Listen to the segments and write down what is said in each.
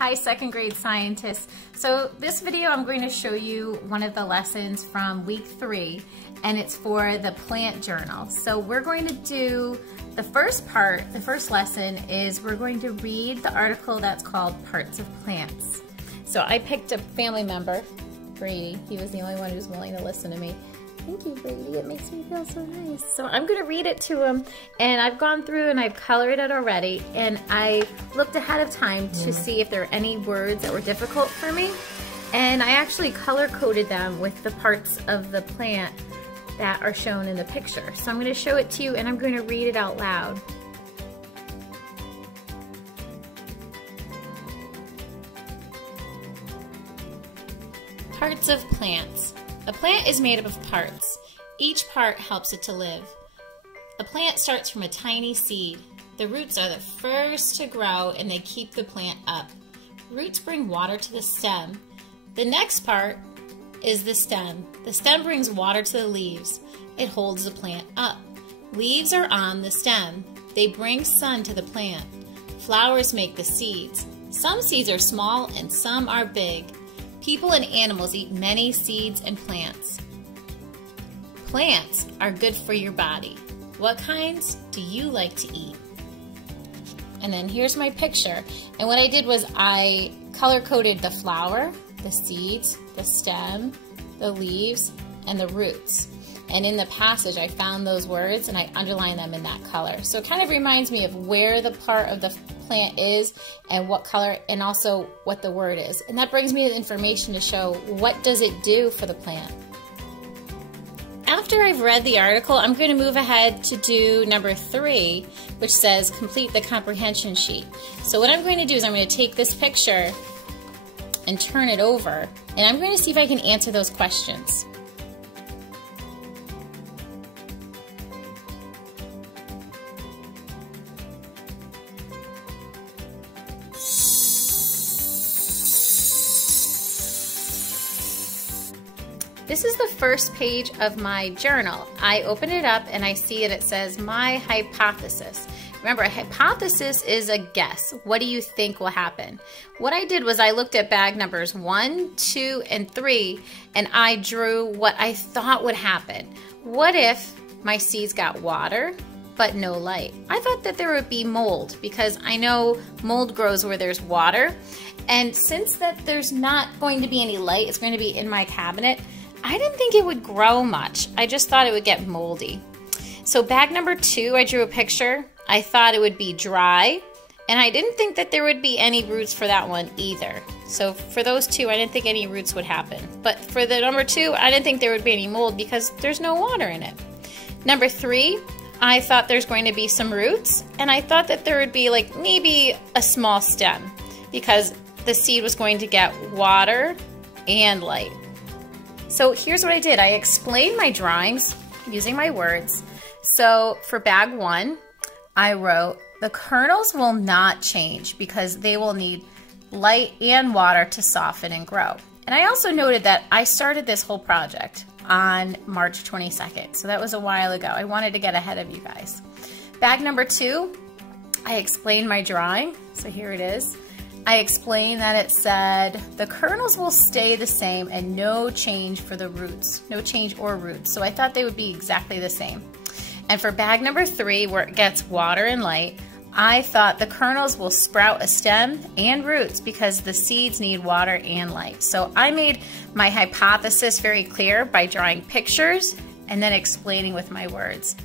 Hi, second grade scientists. So this video I'm going to show you one of the lessons from week 3, and it's for the plant journal. So we're going to do the first part, the first lesson is we're going to read the article that's called Parts of Plants. So I picked a family member, Brady. He was the only one who was willing to listen to me. Thank you, Brady. It makes me feel so nice. So I'm going to read it to him, and I've gone through and I've colored it already, and I looked ahead of time to see if there were any words that were difficult for me, and I actually color-coded them with the parts of the plant that are shown in the picture. So I'm going to show it to you, and I'm going to read it out loud. Parts of plants. A plant is made up of parts. Each part helps it to live. A plant starts from a tiny seed. The roots are the first to grow and they keep the plant up. Roots bring water to the stem. The next part is the stem. The stem brings water to the leaves. It holds the plant up. Leaves are on the stem. They bring sun to the plant. Flowers make the seeds. Some seeds are small and some are big. People and animals eat many seeds and plants. Plants are good for your body. What kinds do you like to eat? And then here's my picture. And what I did was I color-coded the flower, the seeds, the stem, the leaves, and the roots. And in the passage, I found those words and I underlined them in that color. So it kind of reminds me of where the part of the plant is and what color, and also what the word is. And that brings me the information to show what does it do for the plant. After I've read the article, I'm going to move ahead to do number 3, which says complete the comprehension sheet. So what I'm going to do is I'm going to take this picture and turn it over, and I'm going to see if I can answer those questions. This is the first page of my journal. I open it up and I see it says my hypothesis. Remember, a hypothesis is a guess. What do you think will happen? What I did was I looked at bag numbers 1, 2, and 3, and I drew what I thought would happen. What if my seeds got water but no light? I thought that there would be mold because I know mold grows where there's water. And since that there's not going to be any light, it's going to be in my cabinet, I didn't think it would grow much. I just thought it would get moldy. So bag number 2, I drew a picture. I thought it would be dry, and I didn't think that there would be any roots for that one either. So for those 2, I didn't think any roots would happen. But for the number 2, I didn't think there would be any mold because there's no water in it. Number 3, I thought there's going to be some roots, and I thought that there would be like maybe a small stem because the seed was going to get water and light. So here's what I did. I explained my drawings using my words. So for bag 1, I wrote, the kernels will not change because they will need light and water to soften and grow. And I also noted that I started this whole project on March 22nd. So that was a while ago. I wanted to get ahead of you guys. Bag number 2, I explained my drawing. So here it is. I explained that it said the kernels will stay the same and no change for the roots, no change or roots. So I thought they would be exactly the same. And for bag number 3, where it gets water and light, I thought the kernels will sprout a stem and roots because the seeds need water and light. So I made my hypothesis very clear by drawing pictures and then explaining with my words.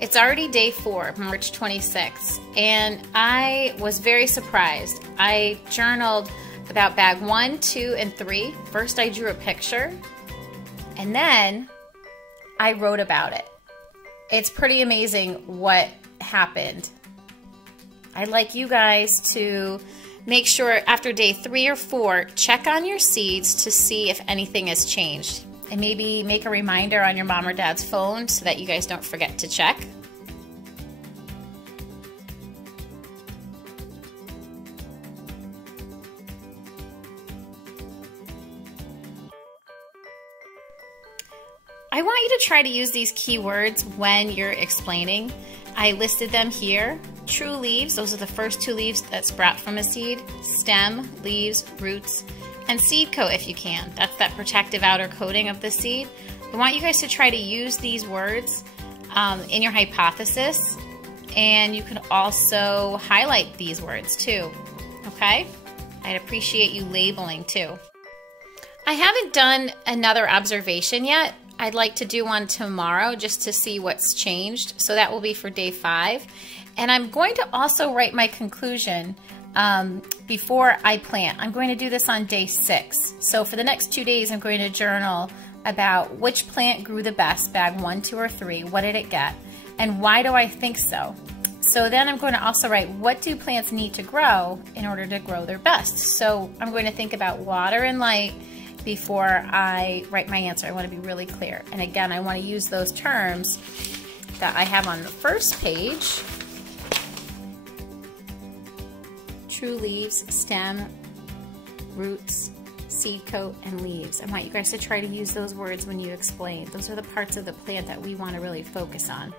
It's already day 4, March 26th, and I was very surprised. I journaled about bag 1, 2, and 3. First I drew a picture, and then I wrote about it. It's pretty amazing what happened. I'd like you guys to make sure after day 3 or 4, check on your seeds to see if anything has changed. And maybe make a reminder on your mom or dad's phone so that you guys don't forget to check. I want you to try to use these keywords when you're explaining. I listed them here. True leaves, those are the first 2 leaves that sprout from a seed. Stem, leaves, roots, and seed coat if you can. That's that protective outer coating of the seed. I want you guys to try to use these words in your hypothesis, and you can also highlight these words too, okay? I'd appreciate you labeling too. I haven't done another observation yet. I'd like to do one tomorrow just to see what's changed. So that will be for day 5. And I'm going to also write my conclusion before I plant. I'm going to do this on day 6. So for the next 2 days, I'm going to journal about which plant grew the best, bag 1, 2, or 3, what did it get, and why do I think so? So then I'm going to also write, what do plants need to grow in order to grow their best? So I'm going to think about water and light before I write my answer. I want to be really clear. And again, I want to use those terms that I have on the first page. True leaves, stem, roots, seed coat, and leaves. I want you guys to try to use those words when you explain. Those are the parts of the plant that we want to really focus on.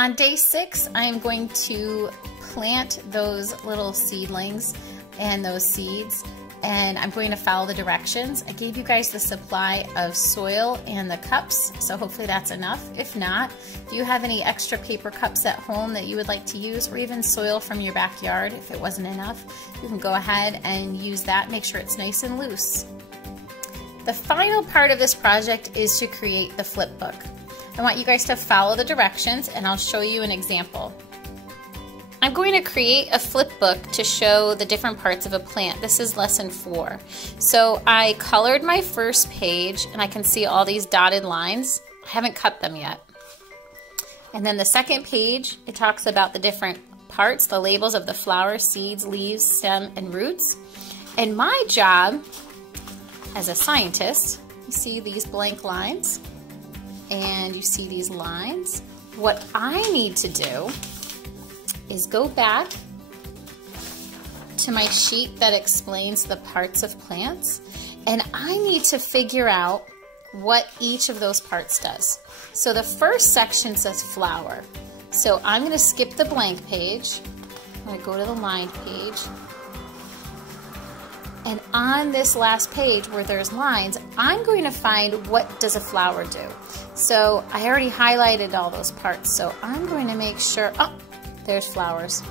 On day 6, I am going to plant those little seedlings and those seeds, and I'm going to follow the directions. I gave you guys the supply of soil and the cups, so hopefully that's enough. If not, if you have any extra paper cups at home that you would like to use, or even soil from your backyard, if it wasn't enough, you can go ahead and use that. Make sure it's nice and loose. The final part of this project is to create the flip book. I want you guys to follow the directions, and I'll show you an example. I'm going to create a flip book to show the different parts of a plant. This is lesson 4. So I colored my first page, and I can see all these dotted lines. I haven't cut them yet. And then the second page, it talks about the different parts, the labels of the flower, seeds, leaves, stem, and roots. And my job as a scientist, you see these blank lines, and you see these lines. What I need to do is go back to my sheet that explains the parts of plants, and I need to figure out what each of those parts does. So the first section says flower. So I'm going to skip the blank page. I'm going to go to the lined page. And on this last page where there's lines, I'm going to find what does a flower do. So I already highlighted all those parts, so I'm going to make sure, oh, there's flowers.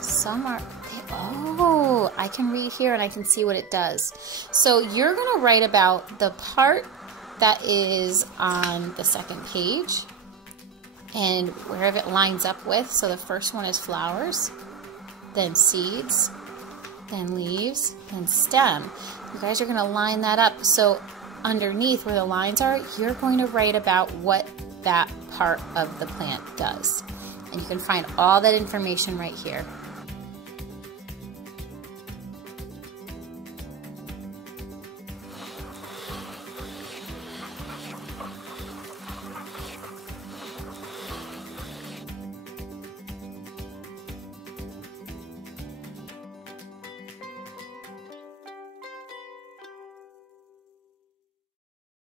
Some are, oh, I can read here and I can see what it does. So you're gonna write about the part that is on the second page and wherever it lines up with. So the first one is flowers, then seeds, then leaves, then stem. You guys are gonna line that up. So underneath where the lines are, you're going to write about what that part of the plant does. And you can find all that information right here.